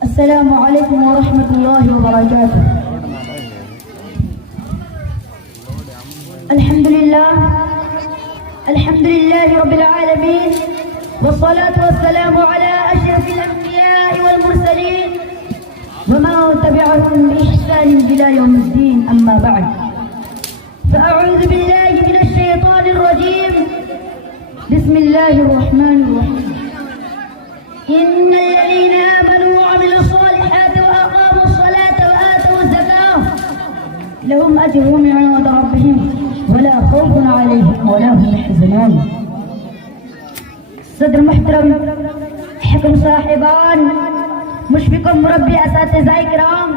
السلام عليكم ورحمة الله وبركاته. الحمد لله رب العالمين، والصلاة والسلام على أشرف الأنبياء والمرسلين ومن تبعهم بإحسان إلى يوم الدين، أما بعد، فأعوذ بالله من الشيطان الرجيم. بسم الله الرحمن الرحيم. إن الذين آمنوا وعملوا الصالحات وأقاموا الصلاة وآتوا الزكاة لهم أجرهم عند ربهم ولا خوف عليهم ولا هم يحزنون. صدر محترم، حکم صاحبان، مشفق مربی اساتذہ کرام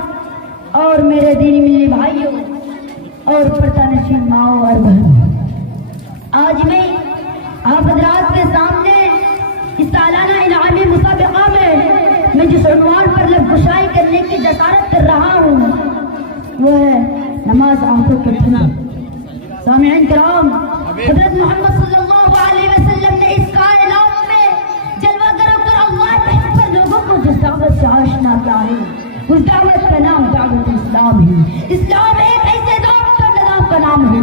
اور میرے دینی ملی بھائیوں اور پردہ نشین ماؤں اور بہنوں، آج میں آپ حضرات کے سامنے اس سالانہ انعامی مسابقہ میں جس عنوان پر لب گشائی کرنے کی جسارت کر رہا ہوں وہ ہے نماز آنکھوں کے ٹھنڈ۔ سامعین کرام، حضرت محمد صلی اللہ علیہ وسلم نے اس کائنات میں جلوہ گر کر اللہ کے پر لوگوں کو جس دعوت سے آشنا کیا ہے، اس دعوت کا نام دعوت اسلام ہے۔ اسلام ایک ایسے دعوت کا نظام کا نام ہے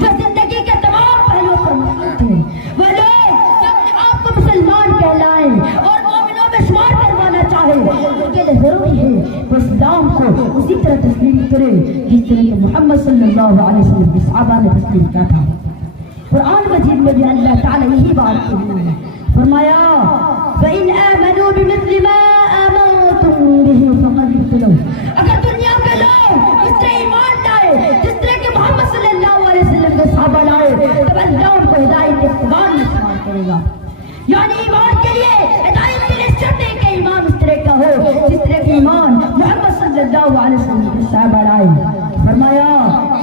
جو زندگی کے تمام پہلوؤں پر مشتمل ہے۔ وہ لوگ جو اپنے آپ کو مسلمان کہلائیں اور مومنوں میں شمار کروانا چاہے، ان کے لیے ضروری ہے وہ اسلام کو اسی طرح تسلیم کرے جس طرح کہ محمد صلی اللہ علیہ وسلم کے صحابہ نے تسلیم کیا تھا۔ قرآن مجید میں بھی اللہ تعالیٰ یہی بات کہی ہے، فرمایا فَإِنْ آمَنُوا بِمِثْلِ مَا آمَنْتُمْ بِهِ فَقَدِ اهْتَدَوْا۔ اگر دنیا کے لوگ اس طرح ایمان لائے جس طرح کہ محمد صلی اللہ علیہ وسلم کے صحابہ لائے تو اللہ ان کو ہدایت کے اقتدار میں شمار کرے گا۔ یعنی ایمان کے لیے ہدایت کے لیے شرط ہے کہ ایمان اس طرح کا ہو جس طرح کہ ایمان محمد صلی اللہ علیہ وسلم کے صحابہ لائے۔ فرمایا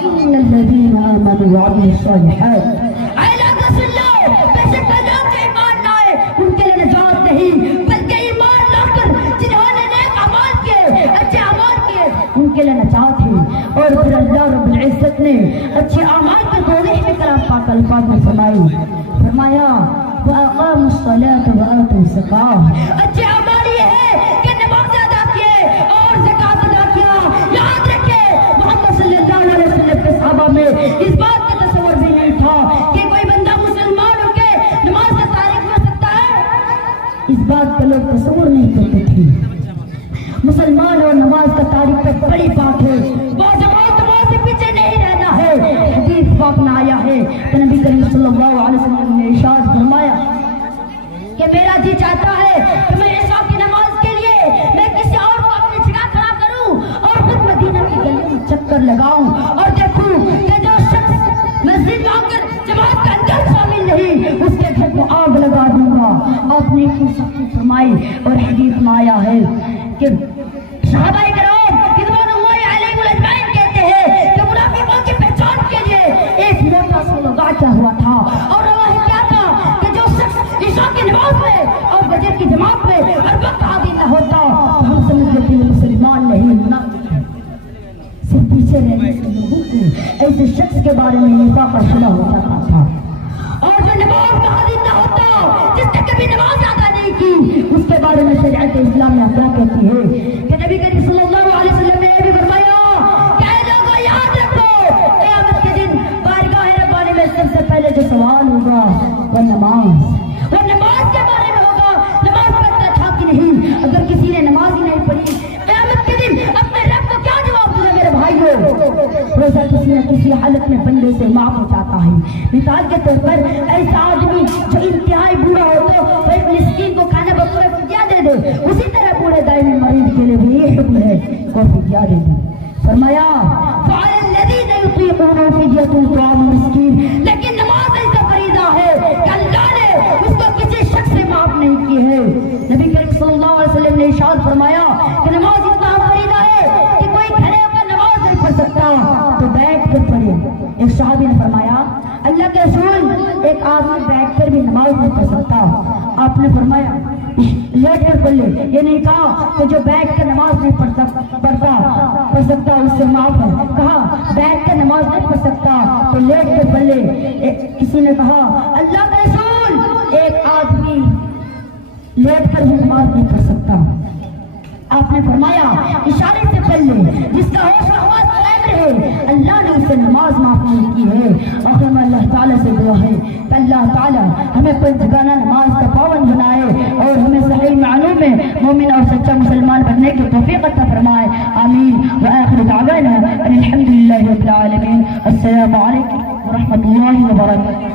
ان الذین آمنوا وعملوا الصالحات، اے لوگ سن لو، بے شک لوگ جو ایمان لائے ان کے لیے نجات نہیں بلکہ ایمان لا کر جنہوں نے نیک اعمال کیے، اچھے اعمال کیے، ان کے لیے نجات ہے۔ اور پھر اللہ رب العزت نے اچھے اعمال کی توضیح میں کلام پاک الفاظ میں فرمایا وَأَقَامُوا الصَّلَاةَ وَآتُوا الزَّكَاةَ۔ اچھے اعمال یہ ہے کہ نماز ادا کیے اور زکوٰۃ ادا کیا۔ یاد رکھے محمد صلی اللہ علیہ وسلم کے صحابہ میں اس بات کا تصور بھی نہیں تھا کہ کوئی بندہ مسلمان ہو کے نماز کا تارک ہو سکتا ہے۔ اس بات کا لوگ تصور نہیں کرتے تھے۔ مسلمان اور نماز کا تارک پر بڑی بات ہے، وہ جماعت نماز سے پیچھے نہیں رہنا ہے۔ حدیث پاک میں آیا ہے کہ نبی کریم صلی اللہ علیہ وسلم نے ارشاد فرمایا کہ میرا جی چاہتا ہے کہ میں عشاء کی نماز کے لیے میں کسی اور کو اپنی جگہ کھڑا کروں اور خود مدینہ کی گلیوں میں چکر لگاؤں اور دیکھوں کہ جو شخص مسجد میں آ کر جماعت کے اندر شامل نہیں اس کے گھر کو آگ لگا دوں گا۔ آپ نے کی سختی فرمائی اور حدیث میں آیا ہے کہ صحابہ کرام رضوان اللہ علیہم اجمعین کہتے ہیں کہ منافقوں کی پہچان کے لیے ایک موٹا سا لوگا کیا ہوا تھا اور وہ کیا تھا کہ جو شخص عشاء کی نماز میں اور فجر کی جماعت میں ہر وقت حاضر نہ ہوتا ہم سمجھتے تھے مسلمان نہیں، منافق ہے۔ صرف پیچھے رہنے سے لوگوں کو ایسے شخص کے بارے میں نفاق کا شبہ ہو جاتا تھا، اور جو نماز میں حاضر نہ ہوتا جس نے کبھی نماز ادا نہیں کی اس کے بارے میں شریعت اسلام میں کیا کہتی ہے کہ نبی کریم صلی اللہ علیہ وسلم نے یہ بھی فرمایا کہ اے لوگوں یاد رکھو قیامت کے دن بارگاہ ربانی میں سب سے پہلے جو سوال ہوگا وہ نماز کے بارے میں ہوگا۔ نماز پڑھتا تھا کہ نہیں؟ اگر کسی نے نماز ہی نہیں پڑھی قیامت کے دن اپنے رب کو کیا جواب دے میرے بھائیوں؟ روزہ کسی نہ کسی حالت میں بندے سے معاف ہو جاتا ہے۔ مثال کے طور پر ایسا آدمی جو انتہائی بوڑھا ہو تو وہ ایک مسکین کو کھانا بطور فدیہ دے دے، اسی طرح بوڑھے دائمی مریض کے لیے بھی یہ حکم ہے کہ فدیہ دے دے۔ فرمایا فَعَلَى الَّذِينَ يُطِيقُونَهُ فِدْيَةٌ طَعَامُ مِسْكِينٍ، لیکن نماز ایسا فریضہ ہے کہ اللہ نے اس کو کسی شخص سے معاف نہیں کی ہے۔ نبی کریم صلی اللہ علیہ وسلم نے ارشاد فرمایا کہ نماز اتنا فریضہ ہے کہ کوئی کھڑے ہو کر نماز نہیں پڑھ سکتا تو بیٹھ کر پڑھے۔ ایک صحابی نے فرمایا اللہ کے رسول ایک آدمی بیٹھ کر بھی نماز نہیں پڑھ سکتا۔ آپ نے فرمایا لیٹ کر پڑھ لے، یہ نہیں کہا کہ جو بیٹھ کر نماز نہیں پڑھ سکتا اس سے معاف ہے، کہا بیٹھ کر نماز نہیں پڑھ سکتا تو لیٹ کر پڑھ لے۔ کسی نے کہا اللہ کا رسول ایک آدمی لیٹ کر بھی نماز نہیں پڑھ سکتا۔ آپ آپ نے فرمایا اشارے سے پہلے جس کا ہوش و حواس قائم رہے اللہ نے اسے نماز معاف نہیں کی ہے. اور ہمیں اللہ تعالیٰ سے دعا ہے کہ اللہ تعالیٰ ہمیں پنجگانہ نماز کا پابند بنائے اور ہمیں صحیح معنوں میں مومن اور سچا مسلمان بننے کی توفیق عطا فرمائے. آمین. وآخر دعوانا ان الحمد للہ رب العالمین. السلام علیکم ورحمۃ اللہ وبرکاتہ.